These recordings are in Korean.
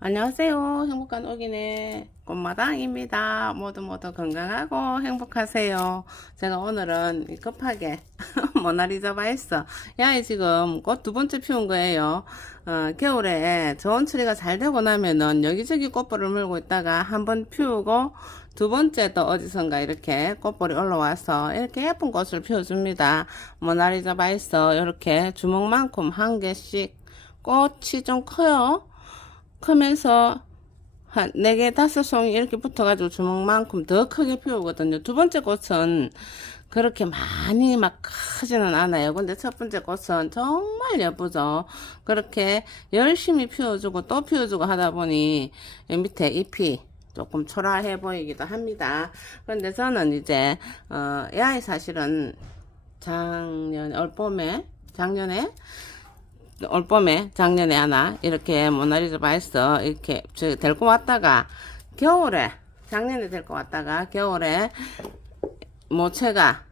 안녕하세요. 행복한 오기네 꽃마당입니다. 모두 모두 건강하고 행복하세요. 제가 오늘은 급하게 모나리자 바이스 야이 지금 꽃 두 번째 피운 거예요. 어, 겨울에 좋은 추리가 잘 되고 나면은 여기저기 꽃볼을 물고 있다가 한 번 피우고 두 번째 또 어디선가 이렇게 꽃볼이 올라와서 이렇게 예쁜 꽃을 피워줍니다. 모나리자 바이스 이렇게 주먹만큼 한 개씩 꽃이 좀 커요. 크면서 한네개 다섯 송이 이렇게 붙어가지고 주먹만큼 더 크게 피우거든요. 두 번째 꽃은 그렇게 많이 막 크지는 않아요. 근데 첫 번째 꽃은 정말 예쁘죠. 그렇게 열심히 피워주고 또 피워주고 하다 보니 이 밑에 잎이 조금 초라해 보이기도 합니다. 그런데 저는 이제 어, 야이 사실은 작년 올봄에 작년에 올 봄에 작년에 하나 이렇게 모나리자 바이스 이렇게 저 데리고 왔다가 겨울에 작년에 데리고 왔다가 겨울에 모체가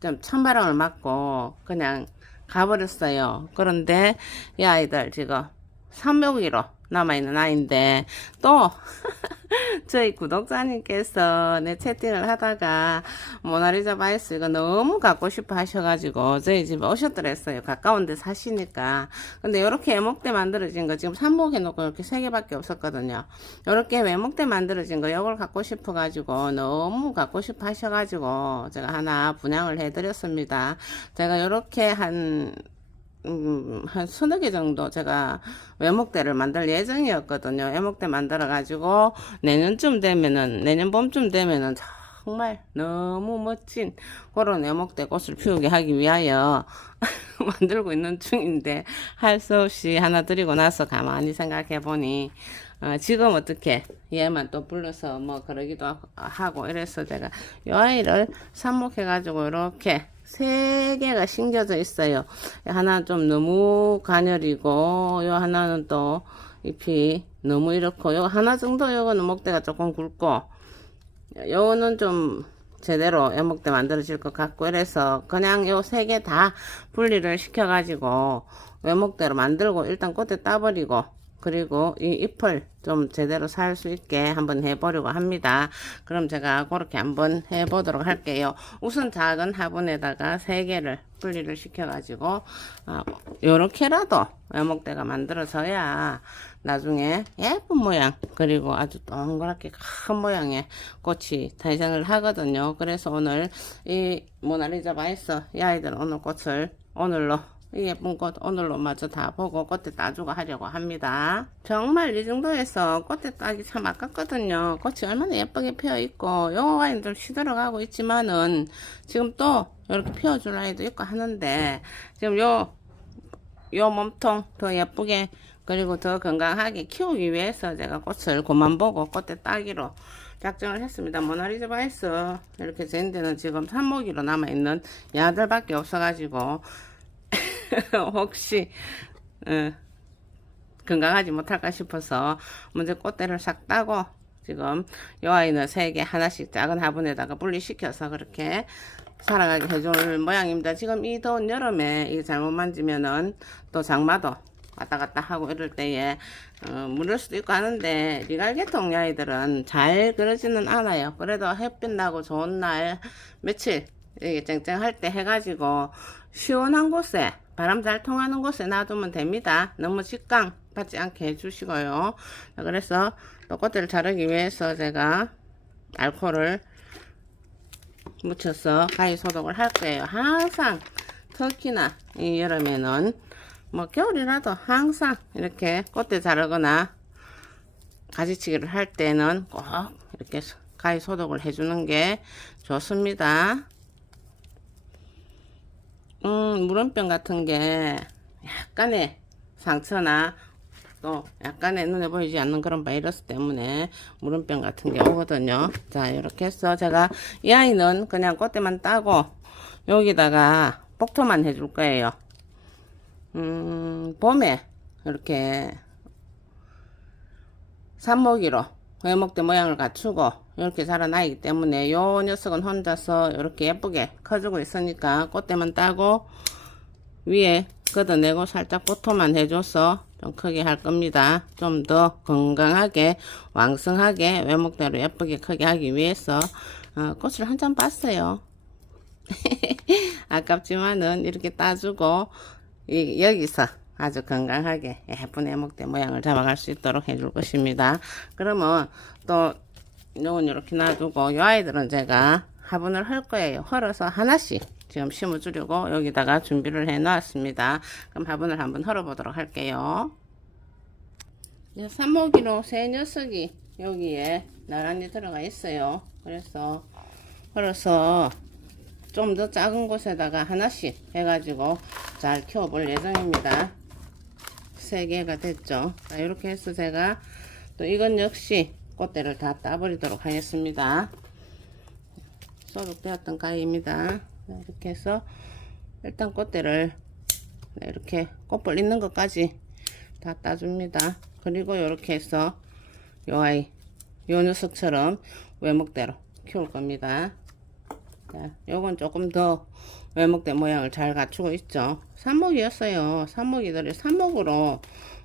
좀 찬바람을 맞고 그냥 가버렸어요. 그런데 이 아이들 지금 산모기로 남아있는 아이인데 또 저희 구독자님께서 내 채팅을 하다가 모나리자 바이스 이거 너무 갖고 싶어 하셔가지고 저희 집에 오셨더랬어요. 가까운데 사시니까. 근데 이렇게 외목대 만들어진 거 지금 산목해 놓고 이렇게 세 개밖에 없었거든요. 이렇게 외목대 만들어진 거 이걸 갖고 싶어가지고 너무 갖고 싶어 하셔가지고 제가 하나 분양을 해드렸습니다. 제가 이렇게 한 음, 한 서너 개 정도 제가 외목대를 만들 예정이었거든요. 외목대 만들어가지고 내년쯤 되면은, 내년 봄쯤 되면은 정말 너무 멋진 그런 외목대 꽃을 피우게 하기 위하여 만들고 있는 중인데 할 수 없이 하나 드리고 나서 가만히 생각해 보니 어, 지금 어떻게 얘만 또 불러서 뭐 그러기도 하- 하고 이래서 제가 이 아이를 삽목해 가지고 이렇게 세 개가 심겨져 있어요. 하나 좀 너무 가늘이고 요 하나는 또 잎이 너무 이렇고 요 하나 정도 요거는 목대가 조금 굵고 요거는 좀 제대로 연목대 만들어질 것 같고 이래서 그냥 요 세 개 다 분리를 시켜 가지고 외목대로 만들고 일단 꽃에 따버리고 그리고 이 잎을 좀 제대로 살 수 있게 한번 해보려고 합니다. 그럼 제가 그렇게 한번 해보도록 할게요. 우선 작은 화분에다가 세 개를 분리를 시켜가지고 어, 요렇게라도 외목대가 만들어져야 나중에 예쁜 모양 그리고 아주 동그랗게 큰 모양의 꽃이 탄생을 하거든요. 그래서 오늘 이 모나리자 바이스 이 아이들 오늘 꽃을 오늘로 이 예쁜 꽃 오늘로 마저 다 보고 꽃에 따주고 하려고 합니다. 정말 이 정도에서 꽃에 따기 참 아깝거든요. 꽃이 얼마나 예쁘게 피어 있고 요 아이들 시들어가고 있지만은 지금 또 이렇게 피워줄 아이도 있고 하는데 지금 요 요 몸통 더 예쁘게 그리고 더 건강하게 키우기 위해서 제가 꽃을 그만 보고 꽃에 따기로 작정을 했습니다. 모나리자 바이스 이렇게 된 데는 지금 산모기로 남아있는 야들밖에 없어가지고 혹시 어, 건강하지 못할까 싶어서 먼저 꽃대를 싹 따고 지금 요 아이는 세 개 하나씩 작은 화분에다가 분리시켜서 그렇게 살아가게 해줄 모양입니다. 지금 이 더운 여름에 이 잘못 만지면은 또 장마도 왔다 갔다 하고 이럴 때에 어, 물을 수도 있고 하는데 리갈계통 아이들은 잘 그러지는 않아요. 그래도 햇빛 나고 좋은 날 며칠 이게 쨍쨍할 때 해가지고 시원한 곳에 바람 잘 통하는 곳에 놔두면 됩니다. 너무 직강 받지 않게 해주시고요. 자, 그래서 또 꽃대를 자르기 위해서 제가 알코올을 묻혀서 가위 소독을 할 거예요. 항상 특히나 이 여름에는 뭐 겨울이라도 항상 이렇게 꽃대 자르거나 가지치기를 할 때는 꼭 이렇게 가위 소독을 해주는 게 좋습니다. 음, 물원병 같은 게 약간의 상처나 또 약간의 눈에 보이지 않는 그런 바이러스 때문에 물원병 같은 게 오거든요. 자, 이렇게 해서 제가 이 아이는 그냥 꽃대만 따고 여기다가 복토만 해줄 거예요. 음, 봄에 이렇게 산모기로 회목대 모양을 갖추고 이렇게 자라나기 때문에 요 녀석은 혼자서 이렇게 예쁘게 커지고 있으니까 꽃대만 따고 위에 걷어내고 살짝 보토만 해줘서 좀 크게 할 겁니다. 좀 더 건강하게 왕성하게 외목대로 예쁘게 크게 하기 위해서 어, 꽃을 한장 봤어요. 아깝지만은 이렇게 따주고 이, 여기서 아주 건강하게 예쁜 애목대 모양을 잡아갈 수 있도록 해줄 것입니다. 그러면 또 요건 이렇게 놔두고 요 아이들은 제가 화분을 할 거예요. 헐어서 하나씩 지금 심어주려고 여기다가 준비를 해 놨습니다. 그럼 화분을 한번 헐어보도록 할게요. 이 산모기로 새 녀석이 여기에 나란히 들어가 있어요. 그래서 헐어서 좀 더 작은 곳에다가 하나씩 해가지고 잘 키워볼 예정입니다. 세 개가 됐죠. 자, 이렇게 해서 제가 또 이건 역시 꽃대를 다 따버리도록 하겠습니다. 소독되었던 가위입니다. 네, 이렇게 해서 일단 꽃대를 네, 이렇게 꽃볼 있는 것까지 다 따줍니다. 그리고 이렇게 해서 요 아이 요 녀석처럼 외목대로 키울 겁니다. 자, 요건 조금 더 외목대 모양을 잘 갖추고 있죠. 삽목이었어요. 삽목이들이 삽목으로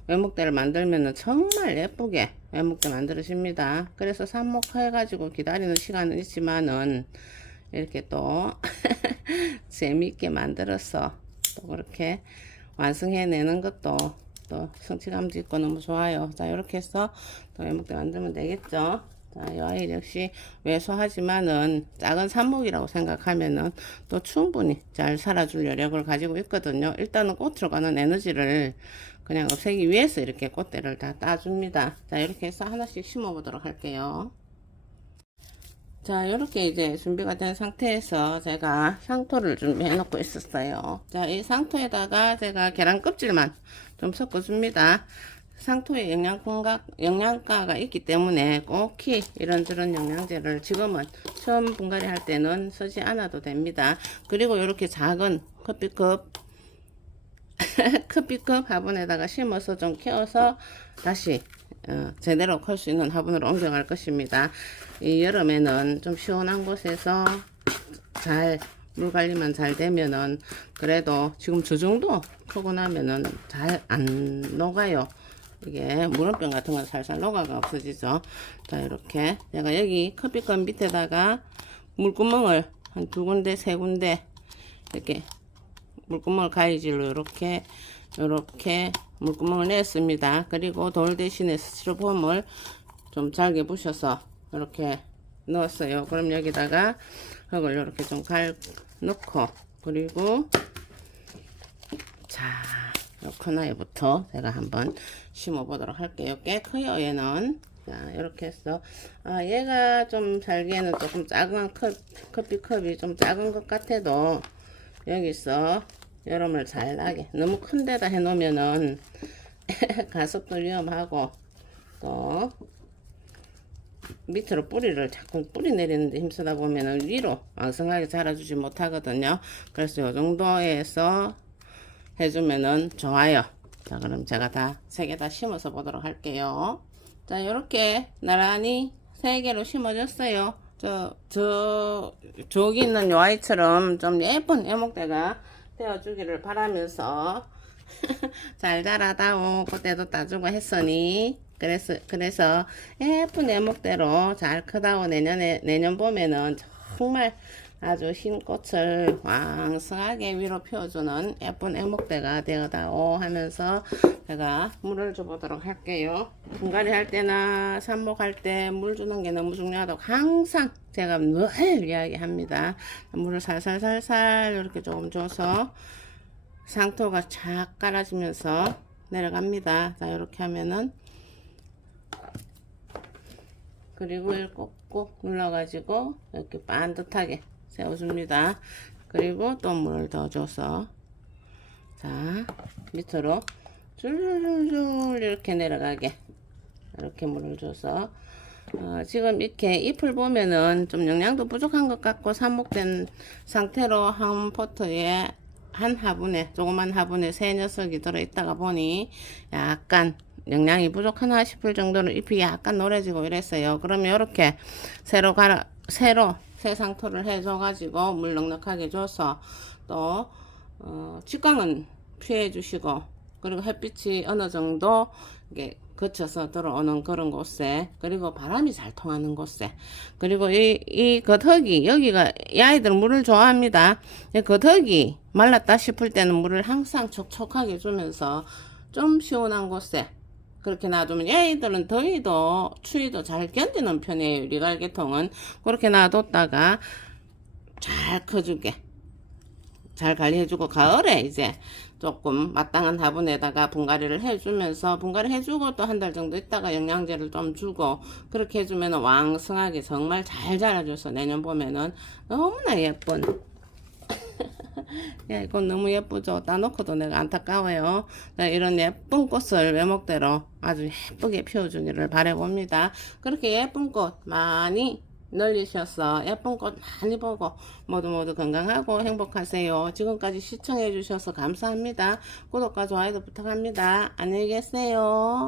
외목대를 만들면은 정말 예쁘게 외목대 만들어집니다. 그래서 삽목 해가지고 기다리는 시간은 있지만은 이렇게 또 재미있게 만들어서 또 그렇게 완성해내는 것도 또 성취감도 있고 너무 좋아요. 자, 이렇게 해서 또 외목대 만들면 되겠죠. 자, 이 아이 역시 왜소하지만은 작은 삽목이라고 생각하면은 또 충분히 잘 살아줄 여력을 가지고 있거든요. 일단은 꽃으로 가는 에너지를 그냥 없애기 위해서 이렇게 꽃대를 다 따줍니다. 자, 이렇게 해서 하나씩 심어 보도록 할게요. 자, 이렇게 이제 준비가 된 상태에서 제가 상토를 준비해 놓고 있었어요. 자, 이 상토에다가 제가 계란 껍질만 좀 섞어 줍니다. 상토에 영양분가, 영양가가 있기 때문에 꼭히 이런저런 영양제를 지금은 처음 분갈이 할 때는 쓰지 않아도 됩니다. 그리고 이렇게 작은 커피컵, 커피컵 화분에다가 심어서 좀 키워서 다시 어, 제대로 클 수 있는 화분으로 옮겨갈 것입니다. 이 여름에는 좀 시원한 곳에서 잘 물 관리만 잘 되면은 그래도 지금 저 정도 크고 나면은 잘 안 녹아요. 이게 물원병 같은 건 살살 녹아가 없어지죠. 자 이렇게 내가 여기 커피컵 밑에다가 물구멍을 한 두 군데 세 군데 이렇게 물구멍을 가위질로 이렇게 이렇게 물구멍을 냈습니다. 그리고 돌 대신에 스티로폼을 좀 잘게 부셔서 이렇게 넣었어요. 그럼 여기다가 흙을 이렇게 좀 갈 넣고 그리고 자, 요 큰아이부터 제가 한번 심어 보도록 할게요. 꽤 커요, 얘는. 자, 이렇게 해서, 아, 얘가 좀 살기에는 조금 작은 컵, 커피컵이 좀 작은 것 같아도, 여기서 여름을 잘 나게. 너무 큰 데다 해 놓으면은, 가습도 위험하고, 또, 밑으로 뿌리를 자꾸 뿌리 내리는데 힘쓰다 보면은 위로 왕성하게 자라주지 못하거든요. 그래서 요 정도에서 해주면은 좋아요. 자, 그럼 제가 다 세 개 다 심어서 보도록 할게요. 자, 요렇게 나란히 세 개로 심어줬어요. 저, 저, 저기 있는 요 아이처럼 좀 예쁜 애목대가 되어주기를 바라면서 잘 자라다오 그때도 따주고 했으니 그래서 그래서 예쁜 애목대로 잘 크다오 내년에 내년 봄에는 정말 아주 흰 꽃을 왕성하게 위로 피워주는 예쁜 애목대가 되어다오 하면서 제가 물을 줘보도록 할게요. 분갈이 할 때나 삽목할 때 물 주는 게 너무 중요하다고 항상 제가 늘 이야기합니다. 물을 살살살살 이렇게 조금 줘서 상토가 착 깔아지면서 내려갑니다. 자, 이렇게 하면은 그리고 꼭꼭 눌러가지고 이렇게 반듯하게 세워줍니다. 그리고 또 물을 더 줘서 자 밑으로 줄줄줄 이렇게 내려가게 이렇게 물을 줘서 어, 지금 이렇게 잎을 보면은 좀 영양도 부족한 것 같고 삽목된 상태로 한 포트에 한 화분에 조그만 화분에 새 녀석이 들어 있다가 보니 약간 영양이 부족하나 싶을 정도로 잎이 약간 노래지고 이랬어요. 그러면 이렇게 새로 갈아 새로 새 상토를 해줘 가지고 물 넉넉하게 줘서 또 어, 직광은 피해 주시고 그리고 햇빛이 어느 정도 이게 거쳐서 들어오는 그런 곳에 그리고 바람이 잘 통하는 곳에. 그리고 이, 이 겉흙이 여기가 이 아이들 물을 좋아합니다. 이 겉흙이 말랐다 싶을 때는 물을 항상 촉촉하게 주면서 좀 시원한 곳에 그렇게 놔두면 얘들은 더위도 추위도 잘 견디는 편이에요. 리갈계통은. 그렇게 놔뒀다가 잘 커주게. 잘 관리해주고 가을에 이제 조금 마땅한 화분에다가 분갈이를 해주면서 분갈이 해주고 또 한 달 정도 있다가 영양제를 좀 주고 그렇게 해주면 왕성하게 정말 잘 자라줘서 내년 봄에는 너무나 예쁜 야, 이건 너무 예쁘죠? 따놓고도 내가 안타까워요. 네, 이런 예쁜 꽃을 외목대로 아주 예쁘게 피워주기를 바라봅니다. 그렇게 예쁜 꽃 많이 늘리셔서 예쁜 꽃 많이 보고 모두 모두 건강하고 행복하세요. 지금까지 시청해 주셔서 감사합니다. 구독과 좋아요도 부탁합니다. 안녕히 계세요.